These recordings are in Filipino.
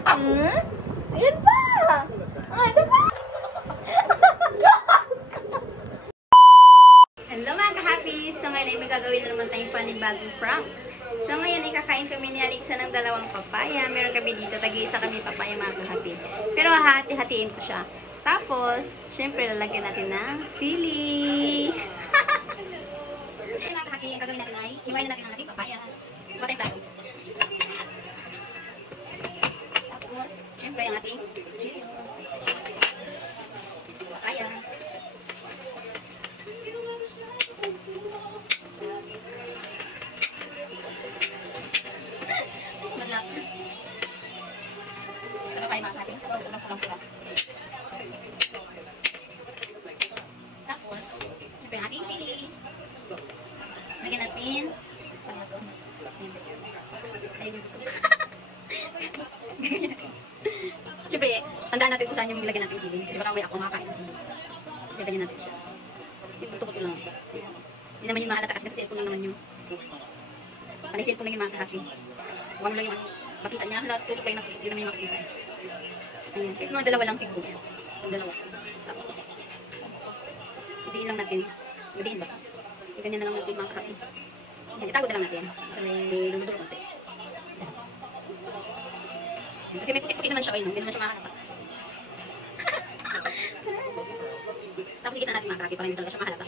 Ayan pa! Ah, ito pa! Hello mga ka-happy! So ngayon ay may gagawin na naman tayong panibagong prank. So ngayon ay kakain kami ni Alexa ng dalawang papaya. Meron kami dito, tag-isa kami papaya mga ka-happy. Pero hahati-hatiin ko siya. Tapos, syempre lalagyan natin ng sili. Mga ka-happy, ang gagawin natin ay hiwain na natin ang ating papaya. Huwag tayong plato. Tapos, syempre ang ating chili. Papaya. Malap. Ito pa kayo mga kapatid. Tapos, syempre ang ating sili. Lagyan natin. Paano ito? Ayun dito. Syempre, tandaan natin kung saan yung lagyan natin sili. Kasi baka may ako makakain ng sili. Lagyan natin siya. Yung buto-buto lang. Hindi naman yung mahalata kasi cellphone lang naman yung panay cellphone lang yung mga ka-happy. Huwag mo lang yung makita niya. Lahat tusok kayo na tusok. Hindi naman yung makikita. Ayan. Kahit mga dalawa lang siguro. Dalawa. Tapos, idiin lang natin. Idiin ba? Ganyan na lang natin mga ka-happy. Itago na lang natin. Kasi may lumudulog konti. Kasi may puti-puti naman siya. Ayun, hindi naman siya mahalata. Tapos ikitan natin mga ka-happy para hindi talaga siya mahalata.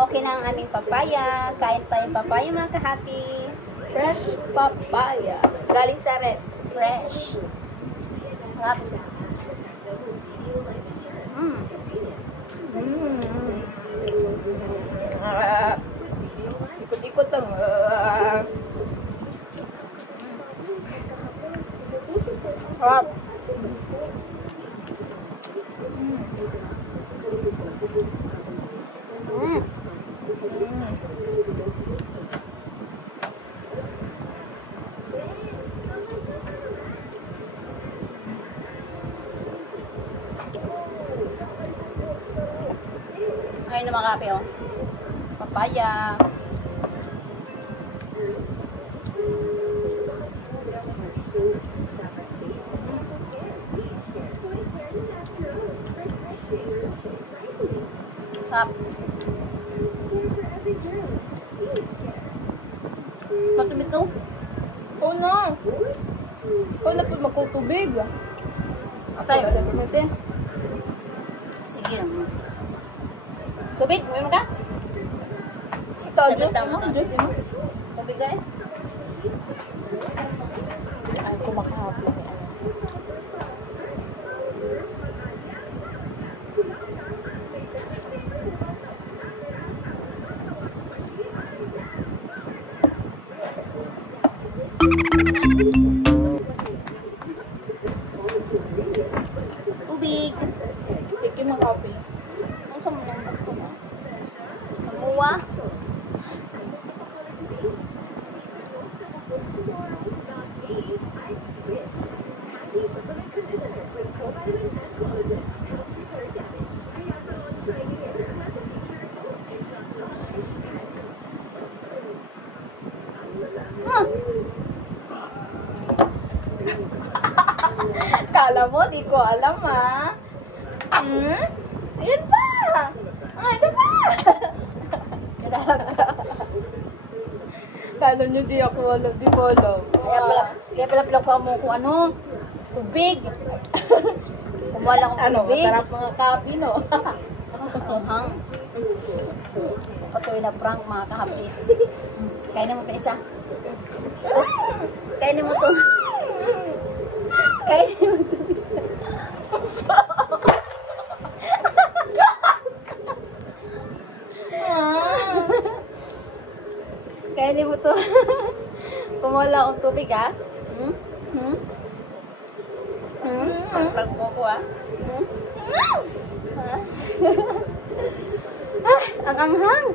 Okay na ang aming papaya. Kain tayong papaya mga ka-happy. Fresh papaya. Galing sa red. Fresh. Sarap. Ikot-ikot lang. Sarap. Ayun na mga kape, oh. Papaya. Sarap. Matubig to? Oo na. Oo na po magkutubig. Okay. Sige lang. Tubig, may ka? Ito, Diyos mo. Diyos mo. Tubig na eh. Ay, kumakahabi. Tubig. Tubig yung makapi. Ang sama ng buko na. Namuwa. Kala mo, di ko alam ha. Ayan pa! Ah, ito pa! Kala nyo di ako alam, di ko alam. Kaya pala ko mo kung ano, tubig. Kumuha lang akong tubig. Masarap mga kapi, no? Patuloy na prank mga ka-happy. Kainin mo pa isa. Kainin mo to. Kainin mo to isa. Kainin mo to. Kumuha lang akong tubig, ha? Pag mo ko, ha? Ha? Ang anghang.